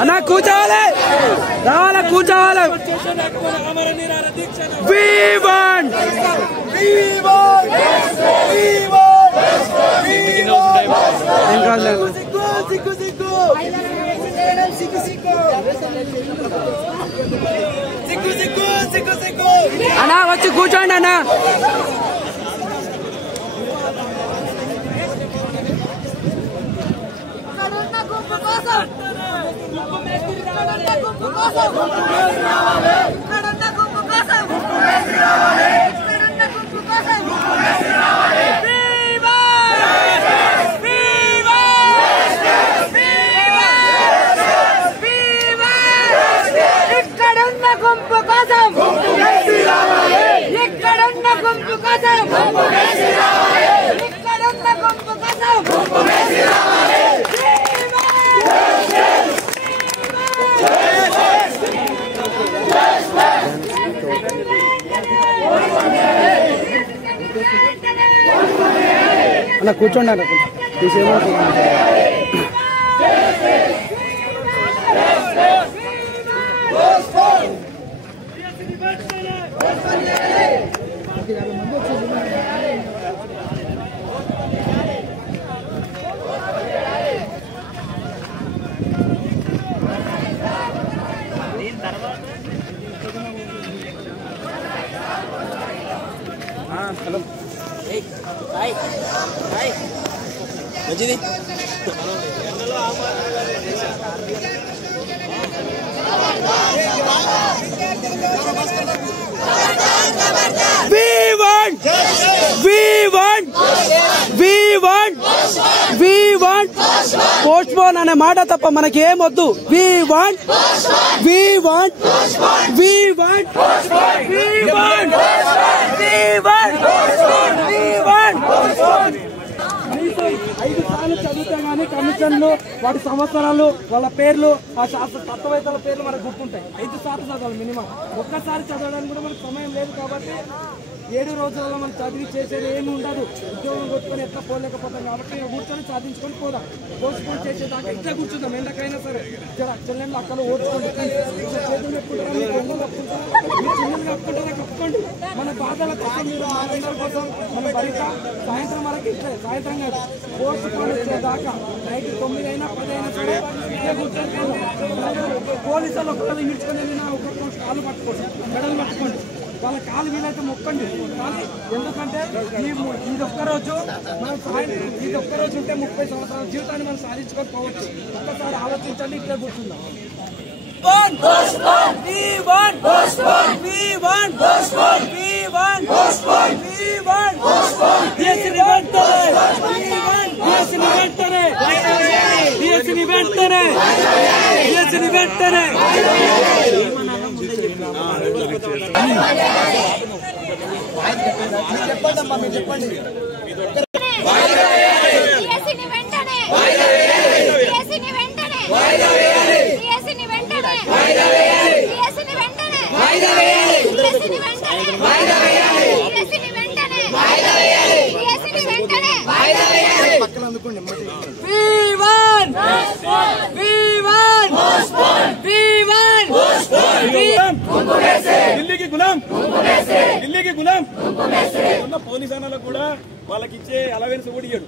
అన్నా కూర్చోవాలి, రావాలా కూర్చోవాలి. అన్నా వచ్చి కూర్చోండి అన్నా. గుంపు కోసం ఇక్కడున్న గుంపు కోసం ఇక్కడున్న గుంపు కోసం అన్న కూర్చోండి అన్న తీసేమో. హలో మంచిది. పోస్ట్ పోన్ అనే మాట తప్ప మనకి ఏమొద్దు. ఐదు సార్లు చదివితే గానీ కమిషన్లు, వాటి సంవత్సరాలు, వాళ్ళ పేర్లు, ఆ శాస్త్ర తత్వవేత్తల పేర్లు మనకు గుర్తుంటాయి. 5 సార్లు చదవాలి మినిమం. ఒక్కసారి చదవడానికి కూడా మనకు సమయం లేదు కాబట్టి 7 రోజులలో మనం చదివి చేసేది ఏమి ఉండదు. ఉద్యోగం కొట్టుకొని ఎట్లా పోలేకపోతాం కాబట్టి కూర్చొని సాధించుకొని పోదాం. పోస్ట్పోన్ చేసేదాకా ఇట్లా కూర్చుందాం. ఎండకైనా సరే చెల్లెళ్ళు అక్కడ ఓడ్చుకోండి, చేతులు కప్పుకుంటారా, మీ బొమ్మలు కప్పుకుంటారా, మీ చిన్నలు కప్పుకుంటారా కప్పుకోండి. మన బాధల కోసం, మీరు ఆనందాల కోసం మన బయట సాయంత్రం వరకు ఇట్లే, సాయంత్రం కాదు పోస్ట్పోన్ వచ్చేదాకా నైట్ 9 అయినా 10 అయినా సరే ఇట్లా కూర్చొని పోలీసులు ఒక్కళ్ళు ఇడ్చుకొని వెళ్ళినా ఒక్కొక్క కాళ్ళు పట్టుకోండి, మెడలు పట్టుకోండి, వాళ్ళ కాలు వీలైతే మొక్కండి. కానీ ఎందుకంటే ఇది ఒక్కరోజు మనం ఇది ఒక్కరోజు ఉంటే 30 సంవత్సరాల జీవితాన్ని మనం సాధించుకోకపోవచ్చు. ఒక్కసారి ఆలోచించండి, ఇట్లా కూర్చుందాం. చెప్పండమ్మా, మీరు చెప్పండి. పక్కన అందుకోండి. ఢిల్లీకి గులాం ఉన్న పోలీసు అన్నలకు కూడా వాళ్ళకి ఇచ్చే అలవెన్స్ కూడా ఇయ్యడు.